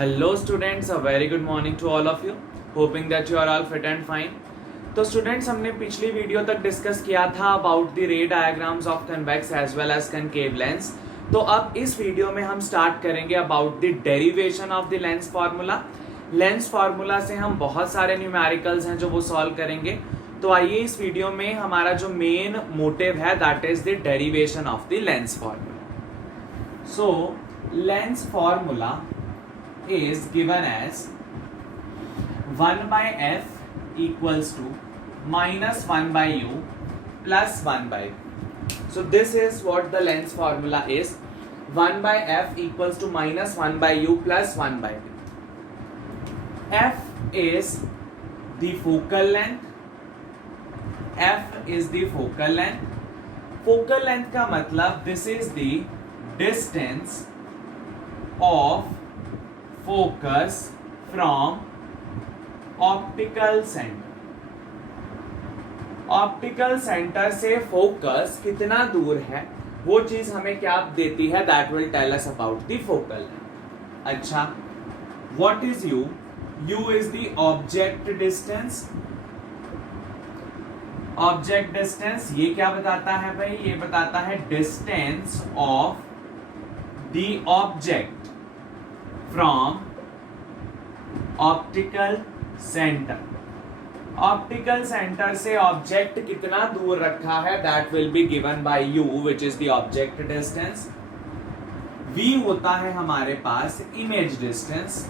Hello students, a very good morning to all of you. Hoping that you are all fit and fine. तो students हमने पिछली video तक discuss किया था about the ray diagrams of convex as well as concave lens. तो अब इस video में हम स्टार्ट करेंगे about the derivation of the lens formula. Lens formula से हम बहुत सारे न्यूमेरिकल्स हैं जो वो सॉल्व करेंगे. तो आइए इस वीडियो में हमारा जो मेन मोटिव है that is the derivation of the lens formula. So lens formula is given as 1 by f equals to minus 1 by u plus 1 by v. So this is what the lens formula is. 1 by f equals to minus 1 by u plus 1 by v. F is the focal length. F is the focal length. Focal length का मतलब this is the distance of focus from optical center. Optical centre से focus कितना दूर है वो चीज हमें क्या देती है, that will tell us about the focal. अच्छा, what is U? U is the object distance. Object distance ये क्या बताता है भाई? ये बताता है distance of the object from optical center. Optical centre से ऑब्जेक्ट कितना दूर रखा है that will be given by U which is the object distance. We होता है हमारे पास image distance.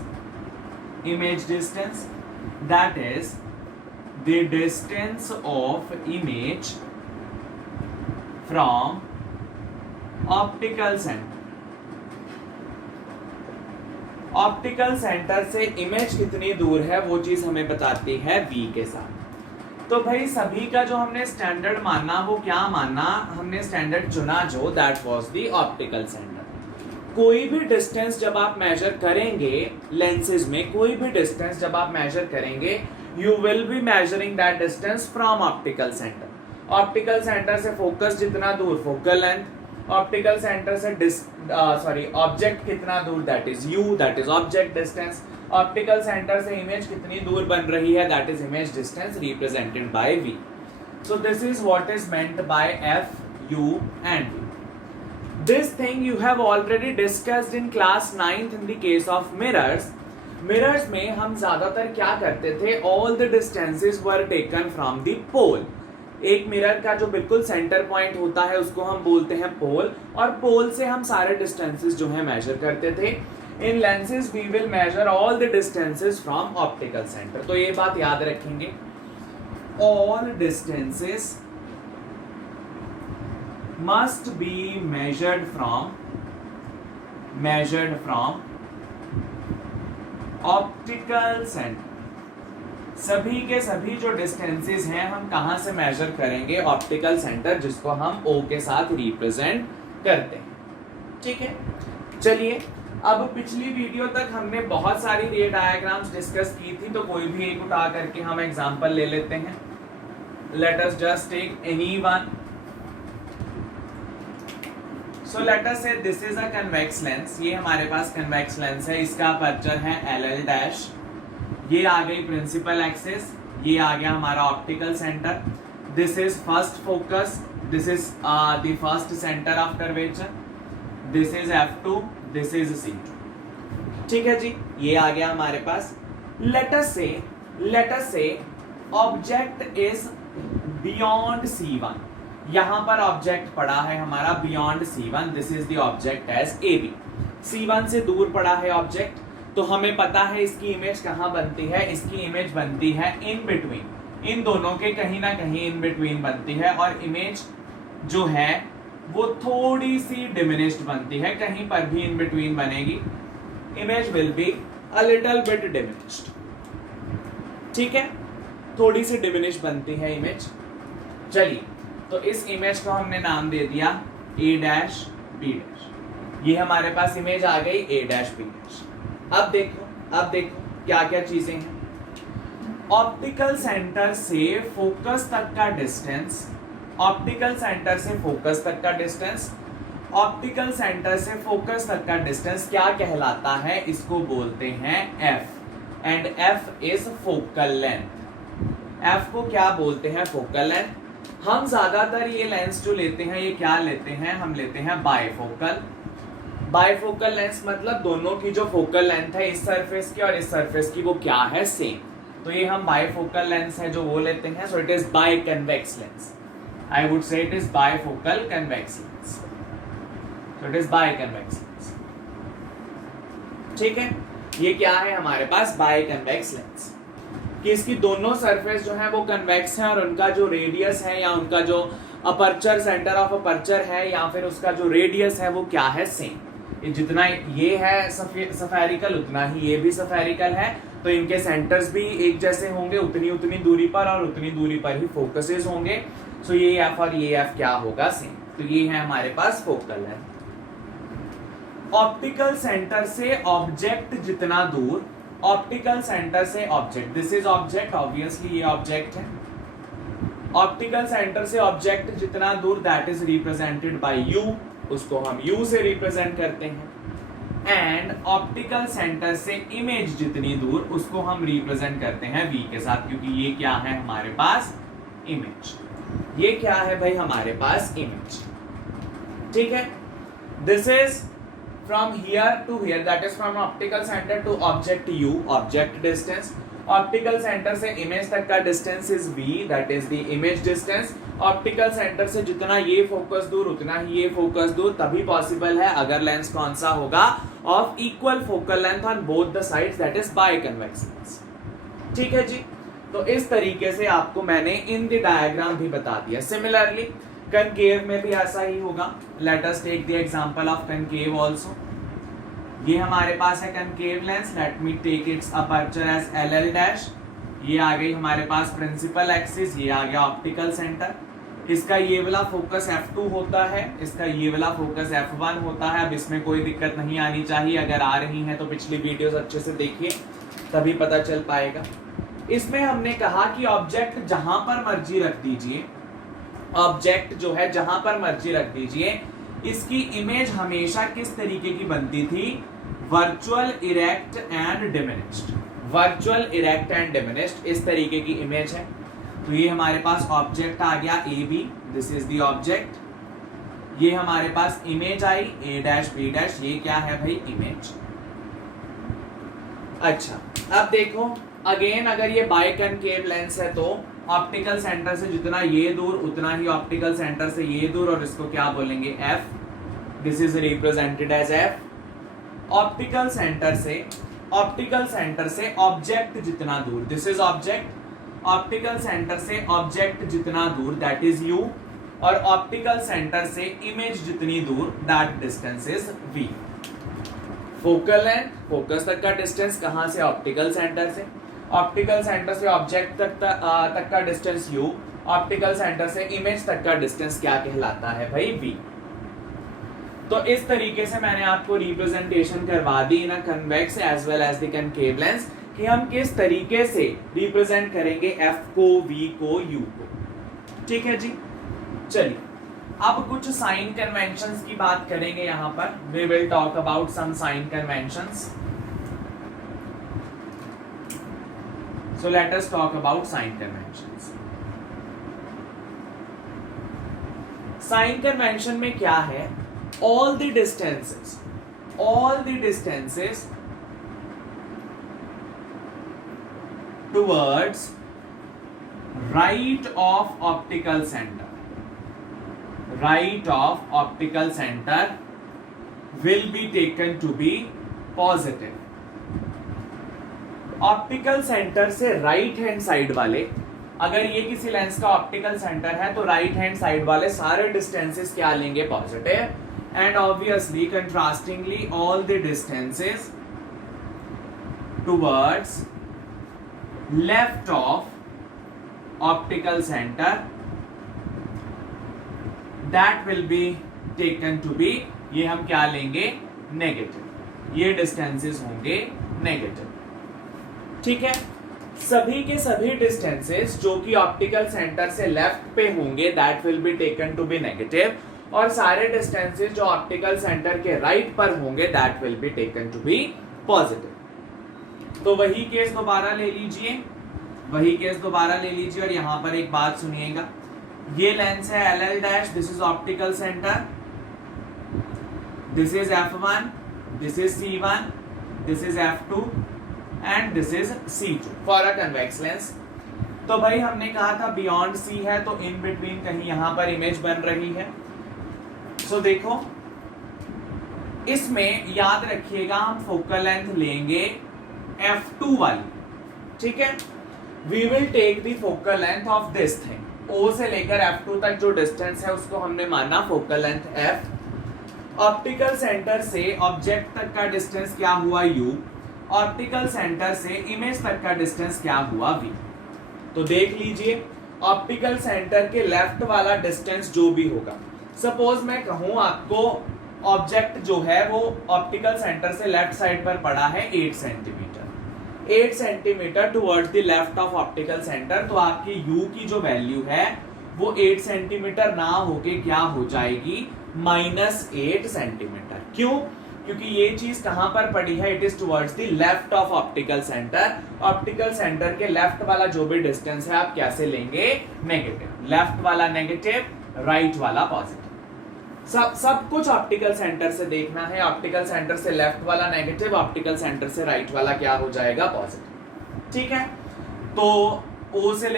Image distance that is the distance of image from optical center. Optical centre से इमेज कितनी दूर है वो चीज हमें बताती है v के साथ. तो भाई सभी का जो हमने स्टैंडर्ड माना वो क्या माना, हमने स्टैंडर्ड चुना जो that was the optical centre. कोई भी डिस्टेंस जब आप मेजर करेंगे लेंसेज में, कोई भी डिस्टेंस जब आप मेजर करेंगे you will be measuring that distance from optical center. Optical centre से फोकस जितना दूर फोकल लेंथ, ऑप्टिकल सेंटर से ऑब्जेक्ट कितना दूर that is you, that is object distance. Optical centre से इमेज कितनी दूर बन रही है that is image distance represented by v. So this is what is meant by f, u and v. This thing you have already discussed in class 9th in the case of mirrors. Mirrors में हम ज्यादातर क्या करते थे, all the distances were taken from the pole. एक mirror का जो बिल्कुल सेंटर पॉइंट होता है उसको हम बोलते हैं पोल, और पोल से हम सारे डिस्टेंसेस जो है मेजर करते थे. In lenses we will measure all the distances from optical center. तो ये बात याद रखेंगे, all distances must be measured from optical center. सभी के सभी जो डिस्टेंसेस हैं हम कहां से मेजर करेंगे? ऑप्टिकल सेंटर, जिसको हम O के साथ रिप्रेजेंट करते हैं. ठीक है, चलिए अब पिछली वीडियो तक हमने बहुत सारी रे डायग्राम्स डिस्कस की थी, तो कोई भी एक उठा करके हम एग्जांपल ले लेते हैं. Let us just take any one. So let us say this is a convex lens. ये हमारे पास कन्वेक्स लेंस है, इसका अपर्चर है LL डैश. ये आ गई प्रिंसिपल एक्सिस, ये आ गया हमारा optical centre. This is first focus, this is the first centre of curvature. This is F2, this is C2. ठीक है जी, ये आ गया हमारे पास. लेट अस से ऑब्जेक्ट इज बियॉन्ड C1. यहां पर ऑब्जेक्ट पड़ा है हमारा beyond C1. This is the object as AB. C1 से दूर पड़ा है ऑब्जेक्ट, तो हमें पता है इसकी इमेज कहां बनती है. इसकी इमेज बनती है इन बिटवीन, इन दोनों के कहीं ना कहीं इन बिटवीन बनती है, और इमेज जो है वो थोड़ी सी डिमिनिश्ड बनती है. कहीं पर भी इन बिटवीन बनेगी, image will be a little bit diminished. ठीक है, थोड़ी सी डिमिनिश बनती है इमेज. चलिए, तो इस इमेज को हमने नाम दे दिया A डैश B डैश. ये हमारे पास इमेज आ गई A डैश B डैश. अब देखो क्या क्या चीजें हैं. ऑप्टिकल सेंटर से फोकस तक का डिस्टेंस, ऑप्टिकल सेंटर से फोकस तक का डिस्टेंस ऑप्टिकल सेंटर से फोकस तक का डिस्टेंस क्या कहलाता है, इसको बोलते हैं f and f is focal length. f को क्या बोलते हैं, फोकल लेंथ। हम ज्यादातर ये लेंस जो लेते हैं ये क्या लेते हैं, हम लेते हैं बाइफोकल। बाइफोकल लेंस मतलब दोनों की जो फोकल लेंथ है इस सरफेस की और इस सरफेस की वो क्या है, सेम। तो ये हम बाइफोकल लेंस है जो वो लेते हैं। So it is by convex lens. I would say it is bifocal convex lens. So it is biconvex lens। ठीक है, ये क्या है हमारे पास, बाइकन्वेक्स लेंस, कि इसकी दोनों सरफेस जो है वो कन्वेक्स है और उनका जो रेडियस है या उनका जो अपर्चर, सेंटर ऑफ अपर्चर है या फिर उसका जो रेडियस है वो क्या है, सेम। जितना ये है सफेरिकल उतना ही ये भी सफेरिकल है, तो इनके सेंटर्स भी एक जैसे होंगे उतनी दूरी पर और उतनी दूरी पर ही फोकसेस होंगे। सो ये एफ और ये एफ क्या होगा, सेम। तो ये है हमारे पास फोकल लेंथ। ऑप्टिकल सेंटर से ऑब्जेक्ट जितना दूर, ऑप्टिकल सेंटर से object, this is object, obviously ये ऑब्जेक्ट है। ऑप्टिकल सेंटर से ऑब्जेक्ट जितना दूर that is represented bye you, उसको हम यू से रिप्रेजेंट करते हैं। एंड ऑप्टिकल सेंटर से इमेज जितनी दूर उसको हम रिप्रेजेंट करते हैं वी के साथ, क्योंकि ये क्या है हमारे पास, इमेज। ये क्या है भाई हमारे पास, इमेज। ठीक है, this is from here to here, that is from optical center to object u, object distance। optical center से image तक का distance is v, that is the image distance। optical center से जितना ये फोकस दूर उतना ही ये फोकस दूर तभी पॉसिबल है अगर लेंस कौन सा होगा, of equal focal length on both the sides, that is biconvex lens। ठीक है जी, तो इस तरीके से आपको मैंने इन द डायग्राम भी बता दिया। सिमिलरली कनकेव में भी ऐसा ही होगा। Let us take the example of concave also. ये हमारे पास है concave lens, let me take its aperture as LL dash. ये आ गई हमारे पास प्रिंसिपल एक्सिस, ये आ गया ऑप्टिकल सेंटर। इसका ये वाला फोकस F2 होता है, इसका ये वाला फोकस F1 होता है। अब इसमें कोई दिक्कत नहीं आनी चाहिए, अगर आ रही है तो पिछली वीडियोस अच्छे से देखिए तभी पता चल पाएगा। इसमें हमने कहा कि ऑब्जेक्ट जहां पर मर्जी रख दीजिए, ऑब्जेक्ट जो है जहां पर मर्जी रख दीजिए, इसकी इमेज हमेशा किस तरीके की बनती थी, virtual, erect and diminished. Virtual, erect and diminished इस तरीके की इमेज है। तो ये हमारे पास ऑब्जेक्ट आ गया A B, this is the object. ये हमारे पास इमेज आई ए डैश बी डैश, ये क्या है भाई, इमेज। अच्छा, अब देखो अगेन, अगर ये बाइकनकेव लेंस है तो ऑप्टिकल सेंटर से जितना ये दूर उतना ही ऑप्टिकल सेंटर से ये दूर, और इसको क्या बोलेंगे, F. This is represented as F. Optical centre से ऑब्जेक्ट जितना दूर, this is object. Optical centre से ऑब्जेक्ट जितना दूर दैट इज यू, और ऑप्टिकल सेंटर से इमेज जितनी दूर that distance is v. Focal length, focus तक का डिस्टेंस कहां से, ऑप्टिकल सेंटर से। ऑप्टिकल सेंटर से ऑब्जेक्ट तक का डिस्टेंस u, ऑप्टिकल सेंटर से इमेज तक का डिस्टेंस क्या कहलाता है भाई, v। तो इस तरीके से मैंने आपको रिप्रेजेंटेशन करवा दी in a convex as well as the concave lens, कि हम किस तरीके से रिप्रेजेंट करेंगे f को, v को, u को। ठीक है जी, चलिए अब कुछ साइन कन्वेंशंस की बात करेंगे। यहां पर we will talk about some sign conventions. So let us talk about sign conventions। Sign convention में क्या है, all the distances towards right of optical center will be taken to be positive। Optical centre से right hand side वाले, अगर ये किसी lens का optical center है तो राइट हैंड साइड वाले सारे डिस्टेंसेस क्या लेंगे, positive. And obviously contrastingly all the distances towards left of optical center that will be taken to be, ये हम क्या लेंगे, नेगेटिव। ये डिस्टेंसेस होंगे नेगेटिव। ठीक है, सभी के सभी डिस्टेंसेस जो कि ऑप्टिकल सेंटर से लेफ्ट पे होंगे that will be taken to be negative, और सारे डिस्टेंसेस जो ऑप्टिकल सेंटर के राइट पर होंगे that will be taken to be positive. तो वही केस दोबारा ले लीजिए, वही केस दोबारा ले लीजिए और यहां पर एक बात सुनिएगा, ये लेंस है LL dash, this is optical centre, this is F1, this is C1, this is F2 and this is C2 for a convex lens. तो भाई हमने कहा था बियॉन्ड C है तो इन बिटवीन कहीं यहां पर इमेज बन रही है। सो देखो इसमें याद रखिएगा हम फोकल लेंथ लेंगे F2 वाली, ठीक है। We will take the focal length of this thing, O से लेकर F2 तक जो डिस्टेंस है उसको हमने माना focal length F। Optical centre से ऑब्जेक्ट तक का डिस्टेंस क्या हुआ U, ऑप्टिकल सेंटर से इमेज तक का डिस्टेंस क्या हुआ V। तो देख लीजिए ऑप्टिकल सेंटर के लेफ्ट वाला डिस्टेंस जो भी होगा, सपोज मैं कहूं आपको ऑब्जेक्ट जो है वो ऑप्टिकल सेंटर से लेफ्ट साइड पर पड़ा है 8 centimetre, 8 centimetre towards the left of optical center, तो आपकी U की जो वैल्यू है वो 8 सेंटीमीटर ना होके क्या हो जाएगी -8 सेंटीमीटर। क्यों? क्योंकि ये चीज कहां पर पड़ी है, it is towards the left of optical center. Optical centre के लेफ्ट वाला जो भी डिस्टेंस है आप कैसे लेंगे, नेगेटिव, लेफ्ट वाला नेगेटिव, राइट वाला पॉजिटिव। सब कुछ ऑप्टिकल सेंटर से देखना है, ऑप्टिकल सेंटर से लेफ्ट वाला नेगेटिव, ऑप्टिकल सेंटर से राइट वाला क्या हो जाएगा, पॉजिटिव, ठीक है। तो O से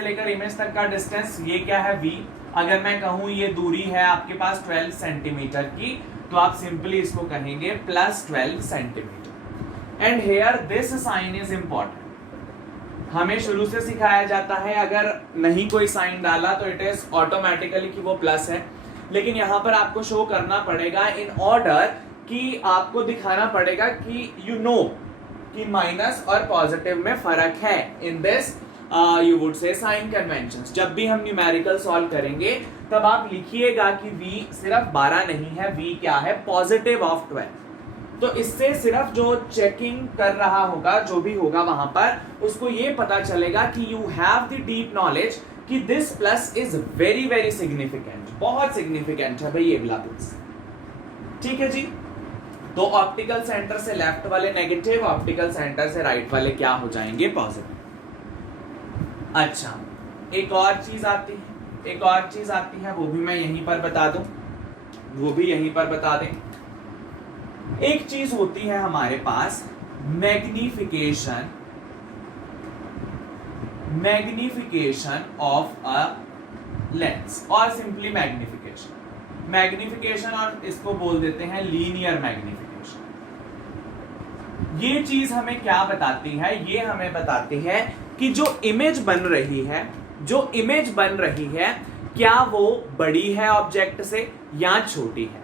लेकर इमेज तक का डिस्टेंस ये क्या है V। अगर मैं कहूं ये दूरी है आपके पास 12 सेंटीमीटर की, तो आप सिंपली इसको कहेंगे +12 centimetre. And here this sign is important. हमें शुरू से सिखाया जाता है अगर नहीं कोई साइन डाला तो इट इज ऑटोमेटिकली कि वो प्लस है, लेकिन यहां पर आपको शो करना पड़ेगा इन ऑर्डर कि आपको दिखाना पड़ेगा कि यू नो कि माइनस और पॉजिटिव में फर्क है। In this you would say sign conventions. जब भी हम न्यूमेरिकल सॉल्व करेंगे तब आप लिखिएगा कि V सिर्फ 12 नहीं है, V क्या है, पॉजिटिव ऑफ 12। तो इससे सिर्फ जो चेकिंग कर रहा होगा, जो भी होगा वहां पर, उसको ये पता चलेगा कि you have the deep knowledge कि this plus is very very significant, बहुत सिग्निफिकेंट है भाई ये वाला प्लस, ठीक है जी। तो ऑप्टिकल सेंटर से लेफ्ट वाले नेगेटिव, ऑप्टिकल सेंटर से राइट वाले क्या हो जाएंगे, पॉजिटिव। अच्छा, एक और चीज आती है, वो भी मैं यहीं पर बता दूं, वो भी यहीं पर बता दें। एक चीज होती है हमारे पास मैग्निफिकेशन ऑफ अ लेंस, और सिंपली मैग्निफिकेशन, और इसको बोल देते हैं लीनियर मैग्निफिकेशन। ये चीज हमें क्या बताती है, ये हमें बताती है कि जो इमेज बन रही है क्या वो बड़ी है ऑब्जेक्ट से या छोटी है।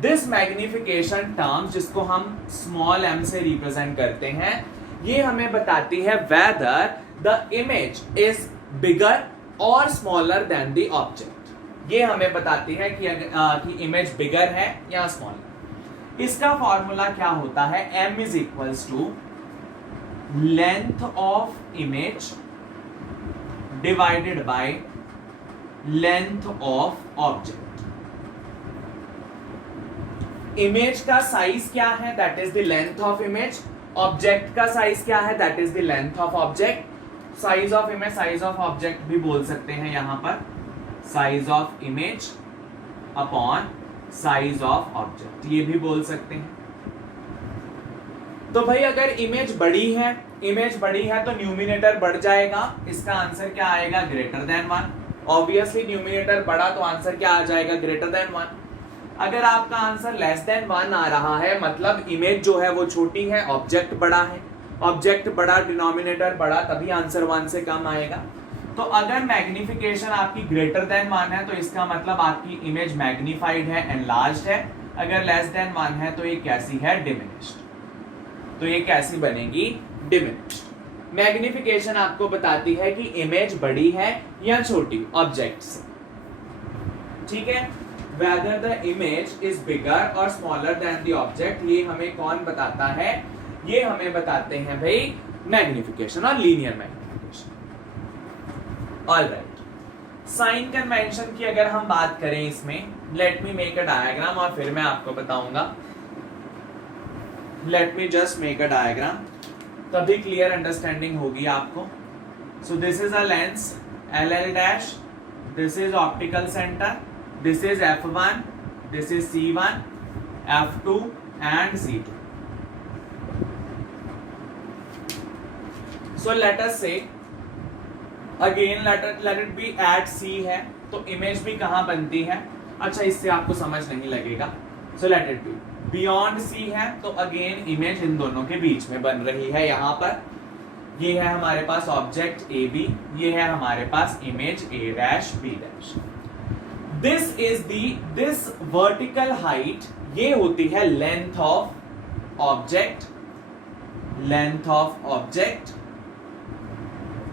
दिस मैग्निफिकेशन टर्म, जिसको हम स्मॉल m से रिप्रेजेंट करते हैं, ये हमें बताती है whether the image is bigger और स्मॉलर देन द ऑब्जेक्ट। ये हमें बताती है कि इमेज बिगर है या स्मॉलर। इसका फॉर्मूला क्या होता है, m is equals to length of image divided by length of object. Image का साइज क्या है, that is the length of image. Object का साइज क्या है, that is the length of object. Size of image, size of object भी बोल सकते हैं यहां पर, size of image upon size of object, ये भी बोल सकते हैं। तो भाई अगर इमेज बड़ी है तो न्यूमिनेटर बढ़ जाएगा, इसका आंसर क्या आएगा, ग्रेटर देन 1। ऑब्वियसली न्यूमिनेटर बढ़ा तो आंसर क्या आ जाएगा, ग्रेटर देन 1। अगर आपका आंसर लेस देन 1 आ रहा है, मतलब इमेज जो है वो छोटी है, ऑब्जेक्ट बड़ा है, ऑब्जेक्ट बड़ा, डिनोमिनेटर बड़ा, तभी आंसर 1 से कम आएगा। तो अगर मैग्निफिकेशन आपकी ग्रेटर देन 1 है तो इसका मतलब आपकी इमेज मैग्नीफाइड है, एनलार्ज्ड है। अगर लेस देन 1 है तो ये कैसी है, डिमिनिश्ड। तो ये कैसी बनेगी, डिमिनिश्ड। मैग्निफिकेशन आपको बताती है कि इमेज बड़ी है या छोटी ऑब्जेक्ट से, ठीक है। Whether the image is bigger और स्मॉलर देन द ऑब्जेक्ट, ये हमें कौन बताता है, ये हमें बताते हैं भाई मैग्निफिकेशन और linear magnification. Alright, sign convention की अगर हम बात करें इसमें, let me make a diagram और फिर मैं आपको बताऊंगा। Let me just make a diagram, तभी क्लियर अंडरस्टैंडिंग होगी आपको। So this is a lens LL dash, this is optical centre, this is F1, this is C1, F2 and C2. So let us say again let it be at C है, तो image भी कहां बनती है? अच्छा, इससे आपको समझ नहीं लगेगा। So let it be beyond C है, तो अगेन इमेज इन दोनों के बीच में बन रही है। यहाँ पर ये है हमारे पास ऑब्जेक्ट AB, ये है हमारे पास image A dash B dash. This vertical height, ये होती है length of object. Length of object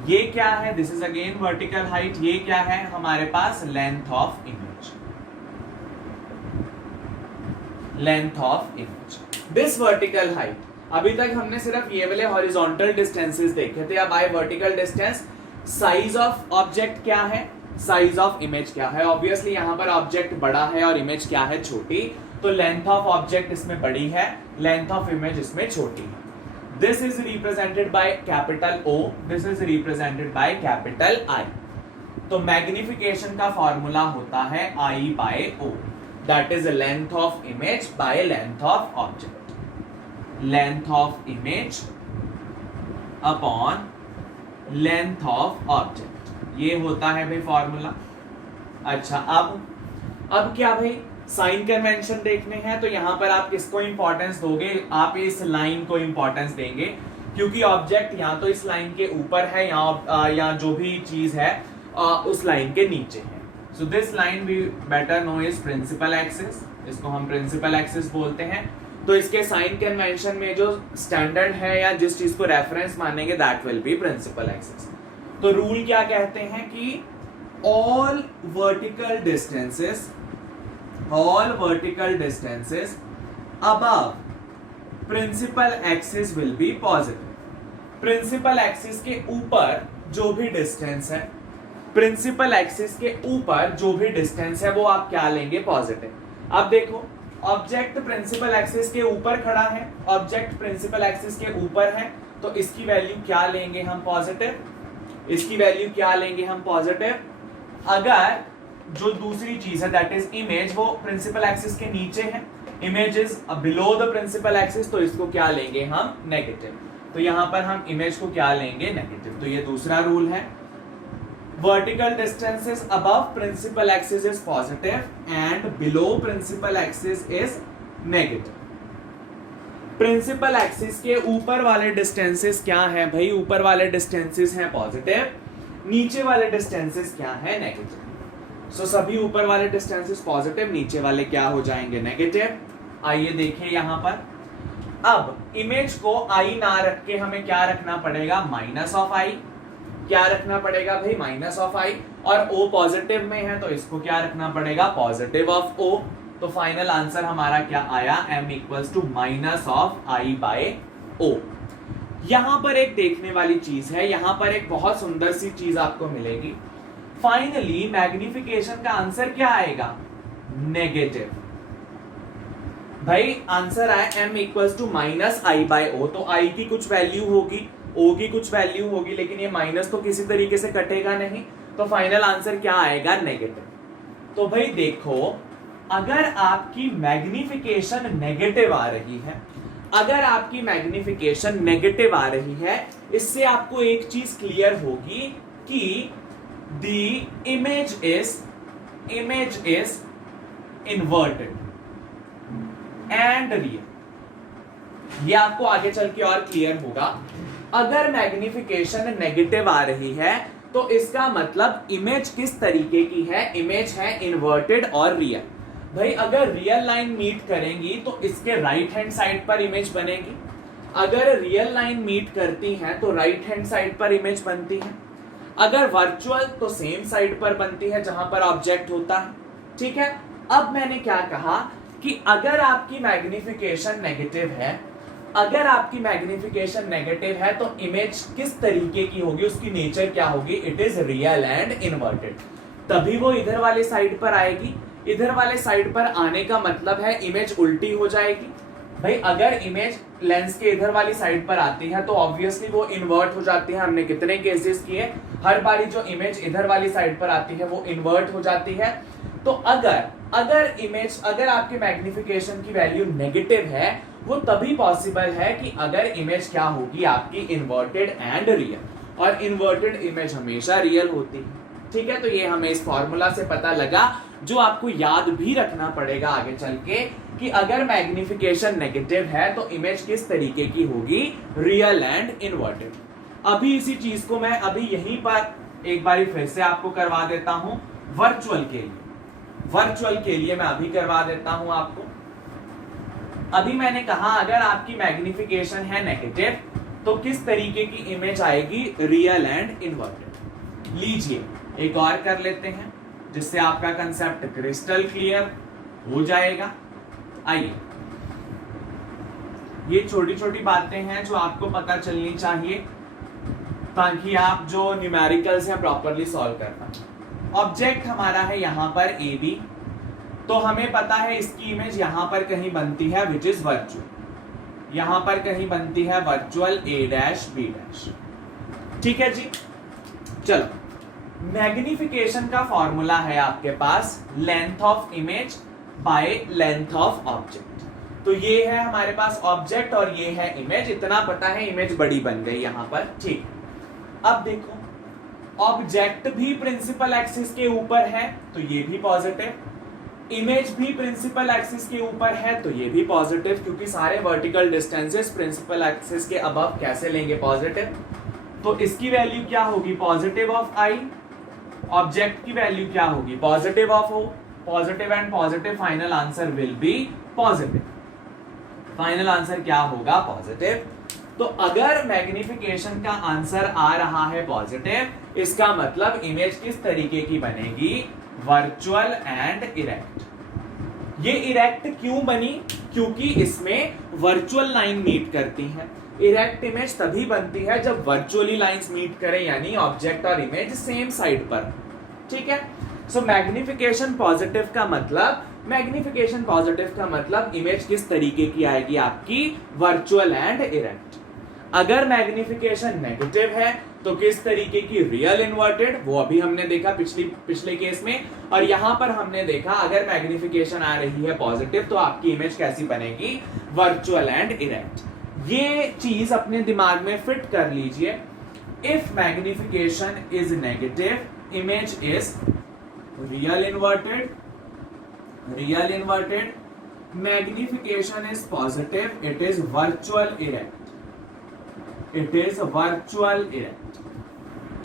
ये क्या है? This is again vertical height. ये क्या है हमारे पास? Length of image. Length of image, this vertical height. अभी तक हमने सिर्फ ये वाले हॉरिजॉन्टल डिस्टेंसेस देखे थे, अब आए vertical distance. Size of object क्या है, साइज ऑफ इमेज क्या है? ऑब्वियसली यहां पर ऑब्जेक्ट बड़ा है और इमेज क्या है? छोटी। तो लेंथ ऑफ ऑब्जेक्ट इसमें बड़ी है, लेंथ ऑफ इमेज इसमें छोटी है। This is represented by capital O, this is represented by capital I। तो मैग्निफिकेशन का फॉर्मूला होता है I by O, that is length of image by length of object. Length of image upon length of object, ये होता है भाई formula. अच्छा, अब क्या भाई? साइन कन्वेंशन देखने हैं, तो यहां पर आप किसको इंपॉर्टेंस दोगे? आप इस लाइन को इंपॉर्टेंस देंगे, क्योंकि ऑब्जेक्ट या तो इस लाइन के ऊपर है या जो भी चीज है उस लाइन के नीचे है। So this line we better know is principal axis, इसको हम प्रिंसिपल एक्सिस बोलते हैं। तो इसके साइन कन्वेंशन में जो स्टैंडर्ड है या जिस चीज को रेफरेंस मानेंगे that will be principal axis. तो रूल क्या कहते हैं कि all vertical distances above principal axis will be positive। principal axis के ऊपर जो भी डिस्टेंस है, प्रिंसिपल एक्सिस के ऊपर जो भी डिस्टेंस है वो आप क्या लेंगे? पॉजिटिव। अब देखो, ऑब्जेक्ट प्रिंसिपल एक्सिस के ऊपर खड़ा है, ऑब्जेक्ट प्रिंसिपल एक्सिस के ऊपर है, तो इसकी वैल्यू क्या लेंगे हम? पॉजिटिव। इसकी वैल्यू क्या लेंगे हम? पॉजिटिव। अगर जो दूसरी चीज है दैट इज इमेज, वो प्रिंसिपल एक्सिस के नीचे है, image is below the principal axis, तो इसको क्या लेंगे हम? नेगेटिव। तो यहां पर हम इमेज को क्या लेंगे? नेगेटिव। तो ये दूसरा रूल है, vertical distances above principal axis is positive and below principal axis is negative. Principal axis के ऊपर वाले डिस्टेंसेस क्या है भाई? ऊपर वाले डिस्टेंसेस हैं पॉजिटिव, नीचे वाले डिस्टेंसेस क्या है? नेगेटिव। सो सभी ऊपर वाले डिस्टेंसेस पॉजिटिव, नीचे वाले क्या हो जाएंगे? नेगेटिव। आइए देखिए यहां पर, अब इमेज को I ना रख के हमें क्या रखना पड़ेगा? Minus of I। क्या रखना पड़ेगा भाई? Minus of I। और O पॉजिटिव में है तो इसको क्या रखना पड़ेगा? Positive of O। तो फाइनल आंसर हमारा क्या आया? m equals to minus of I by O। यहां पर एक देखने वाली चीज है, यहां पर एक बहुत सुंदर सी चीज आपको मिलेगी। फाइनली मैग्निफिकेशन का आंसर क्या आएगा? नेगेटिव। भाई आंसर आया m equals to minus I by O, तो I की कुछ वैल्यू होगी, O की कुछ वैल्यू होगी, लेकिन ये माइनस तो किसी तरीके से कटेगा नहीं, तो फाइनल आंसर क्या आएगा? नेगेटिव। तो भाई देखो, अगर आपकी मैग्निफिकेशन नेगेटिव आ रही है, अगर आपकी मैग्निफिकेशन नेगेटिव आ रही है, इससे आपको एक चीज क्लियर होगी कि the image is inverted and real। ये आपको आगे चल के और क्लियर होगा। अगर मैग्निफिकेशन नेगेटिव आ रही है तो इसका मतलब इमेज किस तरीके की है? इमेज है इन्वर्टेड और रियल। भाई अगर रियल लाइन मीट करेंगी तो इसके राइट हैंड साइड पर इमेज बनेगी, अगर रियल लाइन मीट करती है तो राइट हैंड साइड पर इमेज बनती है, अगर वर्चुअल तो सेम साइड पर बनती है जहां पर ऑब्जेक्ट होता है। ठीक है, अब मैंने क्या कहा कि अगर आपकी मैग्निफिकेशन नेगेटिव है, अगर आपकी मैग्निफिकेशन नेगेटिव है तो इमेज किस तरीके की होगी? उसकी नेचर क्या होगी? It is real and inverted. तभी वो इधर वाले साइड पर आएगी। इधर वाले साइड पर आने का मतलब है इमेज उल्टी हो जाएगी। भाई अगर इमेज लेंस के इधर वाली साइड पर आती है तो ऑब्वियसली वो इन्वर्ट हो जाती है। हमने कितने केसेस किए, हर बारी जो इमेज इधर वाली साइड पर आती है वो इन्वर्ट हो जाती है। तो अगर आपके मैग्निफिकेशन की वैल्यू नेगेटिव है वो तभी पॉसिबल है कि अगर इमेज क्या होगी आपकी इन्वर्टेड एंड रियल, और इन्वर्टेड इमेज हमेशा रियल होती है। ठीक है, तो ये हमें इस फॉर्मूला से पता लगा, जो आपको याद भी रखना पड़ेगा आगे चल के कि अगर मैग्निफिकेशन नेगेटिव है तो इमेज किस तरीके की होगी, रियल एंड इन्वर्टेड। अभी इसी चीज को मैं अभी यहीं पर एक बार फिर से आपको करवा देता हूं वर्चुअल के लिए मैं अभी करवा देता हूं आपको। अभी मैंने कहा अगर आपकी मैग्निफिकेशन है नेगेटिव तो किस तरीके की इमेज आएगी, रियल एंड इन्वर्टेड। लीजिए एक और कर लेते हैं जिससे आपका कंसेप्ट क्रिस्टल क्लियर हो जाएगा। आइए, ये छोटी छोटी बातें हैं जो आपको पता चलनी चाहिए ताकि आप जो न्यूमेरिकल्स हैं प्रॉपरली सॉल्व कर पाए। ऑब्जेक्ट हमारा है यहां पर ए बी, तो हमें पता है इसकी इमेज यहां पर कहीं बनती है विच इज वर्चुअल, यहां पर कहीं बनती है virtual A dash B dash. ठीक है जी, चलो मैग्निफिकेशन का फॉर्मूला है आपके पास length of image by length of object. तो ये है हमारे पास ऑब्जेक्ट और ये है इमेज, इतना पता है इमेज बड़ी बन गई यहां पर। ठीक, अब देखो ऑब्जेक्ट भी प्रिंसिपल एक्सिस के ऊपर है तो ये भी पॉजिटिव, इमेज भी प्रिंसिपल एक्सिस के ऊपर है तो ये भी पॉजिटिव, क्योंकि सारे वर्टिकल डिस्टेंसेस प्रिंसिपल एक्सिस के अबव कैसे लेंगे, पॉजिटिव। तो इसकी वैल्यू क्या होगी, पॉजिटिव ऑफ आई। ऑब्जेक्ट की वैल्यू क्या होगी, positive of O. Positive and positive, final answer will be positive. Final answer क्या होगा, पॉजिटिव। तो अगर मैग्निफिकेशन का आंसर आ रहा है पॉजिटिव, इसका मतलब इमेज किस तरीके की बनेगी, वर्चुअल एंड इरेक्ट। ये इरेक्ट क्यों बनी, क्योंकि इसमें वर्चुअल लाइन मीट करती हैं। इरेक्ट इमेज तभी बनती है जब वर्चुअली लाइंस मीट करें, यानी ऑब्जेक्ट और इमेज सेम साइड पर। ठीक है, सो मैग्निफिकेशन पॉजिटिव का मतलब इमेज किस तरीके की आएगी आपकी, वर्चुअल एंड इरेक्ट। अगर मैग्निफिकेशन नेगेटिव है तो किस तरीके की, रियल इन्वर्टेड, वो अभी हमने देखा पिछले केस में। और यहां पर हमने देखा अगर मैग्निफिकेशन आ रही है पॉजिटिव तो आपकी इमेज कैसी बनेगी, वर्चुअल एंड इरेक्ट। ये चीज अपने दिमाग में फिट कर लीजिए। If magnification is negative, image is real inverted, magnification is positive, it is virtual erect.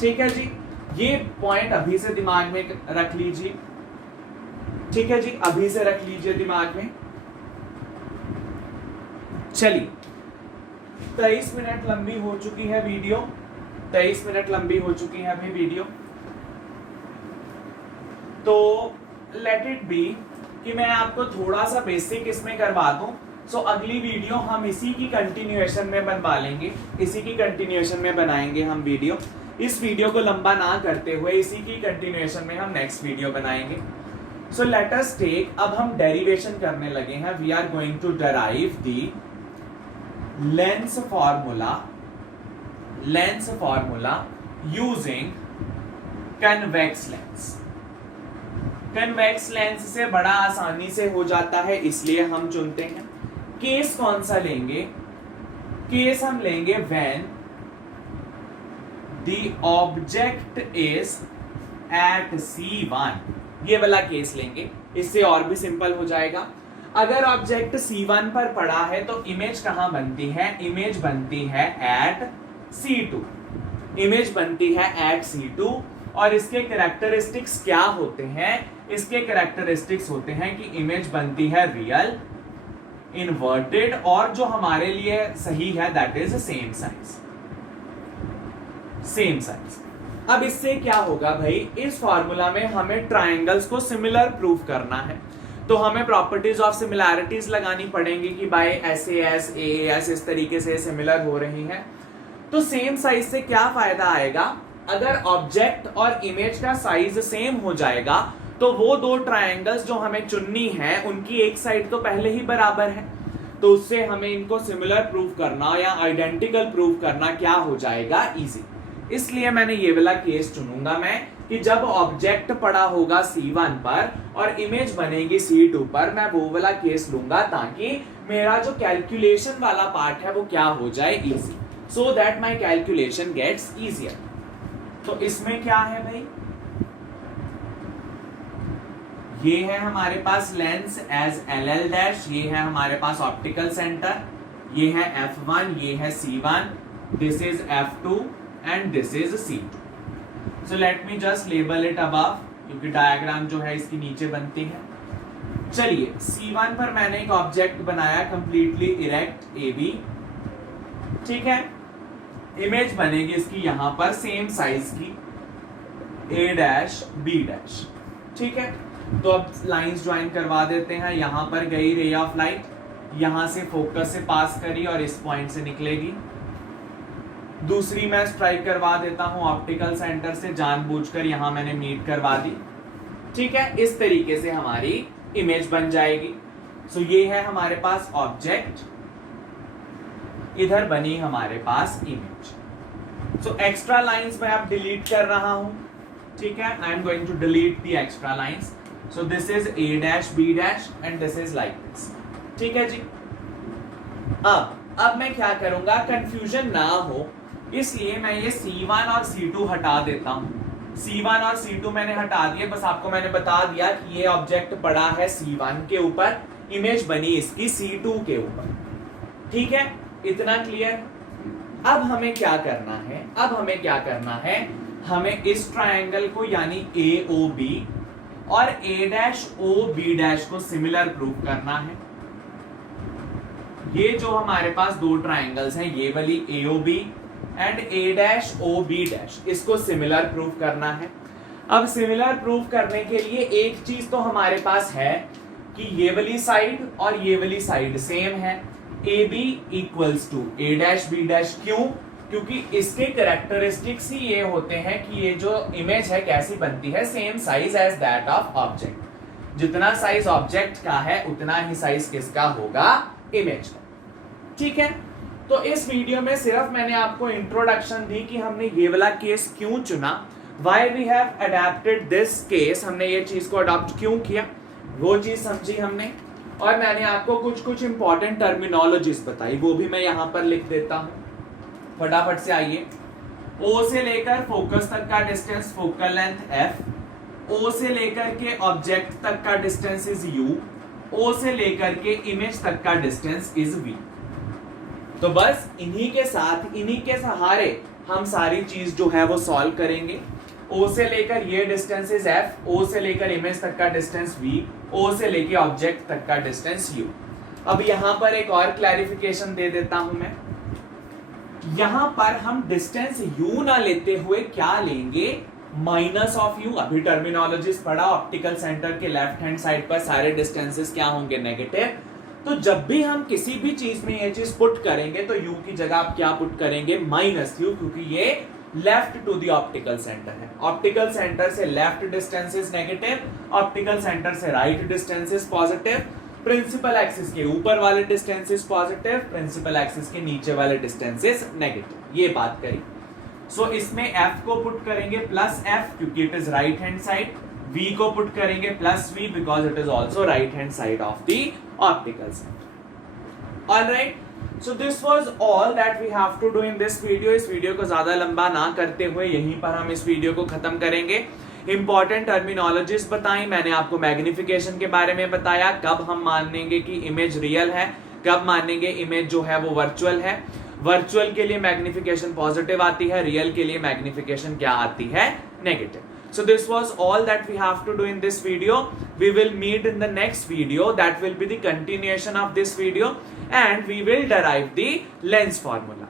ठीक है जी, ये पॉइंट अभी से दिमाग में रख लीजिए। ठीक है जी, अभी से रख लीजिए दिमाग में। चलिए 23 मिनट लंबी हो चुकी है वीडियो, 23 मिनट लंबी हो चुकी है अभी वीडियो। तो लेट इट बी कि मैं आपको थोड़ा सा बेसिक इसमें करवा दूं। सो अगली वीडियो हम इसी की कंटिन्यूएशन में बनवा लेंगे, इसी की कंटिन्यूएशन में बनाएंगे हम वीडियो। इस वीडियो को लंबा ना करते हुए इसी की कंटिन्यूएशन में हम नेक्स्ट वीडियो बनाएंगे। सो लेट अस टेक, अब हम डेरिवेशन करने लगे हैं। We are going to derive the lens formula using convex lens. Convex lens से बड़ा आसानी से हो जाता है, इसलिए हम चुनते हैं। केस कौन सा लेंगे, केस हम लेंगे when the object is at C1, ये वाला केस लेंगे, इससे और भी सिंपल हो जाएगा। अगर ऑब्जेक्ट C1 पर पड़ा है तो इमेज कहां बनती है, इमेज बनती है एट C2, इमेज बनती है एट C2। और इसके कैरेक्टरिस्टिक्स क्या होते हैं, इसके कैरेक्टरिस्टिक्स होते हैं कि इमेज बनती है रियल, इन्वर्टेड, और जो हमारे लिए सही है दैट इज सेम साइज। अब इससे क्या होगा भाई, इस फॉर्मूला में हमें ट्रायंगल्स को सिमिलर प्रूव करना है, तो हमें प्रॉपर्टीज ऑफ सिमिलैरिटीज लगानी पड़ेंगी कि बाय SAS AAS इस तरीके से सिमिलर हो रही हैं। तो सेम साइज से क्या फायदा आएगा, अगर ऑब्जेक्ट और इमेज का साइज सेम हो जाएगा तो वो दो ट्रायंगल्स जो हमें चुननी है उनकी एक साइड तो पहले ही बराबर है, तो उससे हमें इनको सिमिलर प्रूव करना या आइडेंटिकल प्रूव करना क्या हो जाएगा, इजी। इसलिए मैंने ये वाला केस चुनूंगा मैं कि जब ऑब्जेक्ट पड़ा होगा C1 पर और इमेज बनेगी C2 पर, मैं वो वाला केस लूंगा ताकि मेरा जो कैलकुलेशन वाला पार्ट है वो क्या हो जाए, easy, so that my calculation gets easier. तो इसमें क्या है भाई, ये है हमारे पास लेंस एज LL डैश, ये है हमारे पास ऑप्टिकल सेंटर, ये है F1, ये है C1, this is F2 and this is C2। So let me just label it above, क्योंकि डायग्राम जो है इसकी नीचे बनती है। चलिए C1 पर मैंने एक ऑब्जेक्ट बनाया कंप्लीटली इरेक्ट AB, ठीक है। इमेज बनेगी इसकी यहां पर सेम साइज की A डैश B डैश, ठीक है। तो अब लाइंस ज्वाइन करवा देते हैं। यहां पर गई रे ऑफ लाइट, यहां से फोकस से पास करी और इस पॉइंट से निकलेगी। दूसरी मैं स्ट्राइक करवा देता हूं ऑप्टिकल सेंटर से, जानबूझकर यहां मैंने मीट करवा दी, ठीक है। इस तरीके से हमारी इमेज बन जाएगी। सो ये है हमारे पास ऑब्जेक्ट, इधर बनी हमारे पास इमेज। सो एक्स्ट्रा लाइंस मैं अब डिलीट कर रहा हूं, ठीक है। I am going to delete the extra lines. So this is A dash B dash and this is like this, ठीक है जी। अब मैं क्या करूंगा, कंफ्यूजन ना हो इसलिए मैं ये C1 और C2 हटा देता हूं। C1 और C2 मैंने हटा दिए, बस आपको मैंने बता दिया कि ये ऑब्जेक्ट पड़ा है C1 के ऊपर, इमेज बनी इसकी C2 के ऊपर, ठीक है। इतना क्लियर। अब हमें क्या करना है, हमें इस ट्रायंगल को यानी AOB और A डैश OB डैश को सिमिलर प्रूव करना है। ये जो हमारे पास दो ट्रायंगल्स हैं, ये वाली AOB and A dash OB dash, इसको सिमिलर प्रूव करना है। अब सिमिलर प्रूव करने के लिए एक चीज तो हमारे पास है कि ये वाली साइड और ये वाली साइड सेम है, AB equals to A dash B dash. क्यों? क्योंकि इसके कैरेक्टरिस्टिक्स ही ये होते हैं कि ये जो इमेज है कैसी बनती है, same size as that of object. जितना साइज ऑब्जेक्ट का है उतना ही साइज किसका होगा, इमेज का, ठीक है। तो इस वीडियो में सिर्फ मैंने आपको इंट्रोडक्शन दी कि हमने ये वाला केस क्यों चुना, why we have adapted this case, हमने ये चीज को अडॉप्ट क्यों किया, वो चीज समझी हमने। और मैंने आपको कुछ इंपॉर्टेंट टर्मिनोलॉजीज बताई, वो भी मैं यहां पर लिख देता हूं, फटाफट से आइए। O से लेकर फोकस तक का distance focal length F, O से लेकर के ऑब्जेक्ट तक का डिस्टेंस इज U, O से लेकर के इमेज तक का डिस्टेंस इज V। तो बस इन्हीं के साथ, इन्हीं के सहारे हम सारी चीज जो है वो सॉल्व करेंगे। O से लेकर ये डिस्टेंस इज F, O से लेकर इमेज तक का डिस्टेंस V, O से लेकर ऑब्जेक्ट तक का डिस्टेंस U। अब यहां पर एक और क्लैरिफिकेशन दे देता हूं मैं, यहां पर हम डिस्टेंस U ना लेते हुए क्या लेंगे, माइनस ऑफ U। अभी टर्मिनोलॉजीज पढ़ा, ऑप्टिकल सेंटर के लेफ्ट हैंड साइड पर सारे डिस्टेंसेस क्या होंगे, नेगेटिव। तो जब भी हम किसी भी चीज में ये चीज पुट करेंगे तो U की जगह आप क्या पुट करेंगे, माइनस U, क्योंकि ये left to the optical center है। ऑप्टिकल सेंटर से left distance is negative, optical centre से right distance is positive, principal axis के ऊपर वाले distance is positive, principal axis के नीचे वाले डिस्टेंस इज नेगेटिव, ये बात करी। सो इसमें F को पुट करेंगे प्लस F क्योंकि it is right hand side, V को पुट करेंगे plus V because it is also right hand side of the optical centre. Alright, so this was all that we have to do in this video. इस video को ज्यादा लंबा ना करते हुए यहीं पर हम इस वीडियो को खत्म करेंगे। इंपॉर्टेंट टर्मिनोलॉजीज बताई मैंने आपको, मैग्निफिकेशन के बारे में बताया, कब हम मानेंगे कि इमेज रियल है, कब मानेंगे इमेज जो है वो वर्चुअल है। वर्चुअल के लिए मैग्निफिकेशन पॉजिटिव आती है, रियल के लिए मैग्निफिकेशन क्या आती है, negative. So this was all that we have to do in this video. We will meet in the next video, that will be the continuation of this video, and we will derive the lens formula.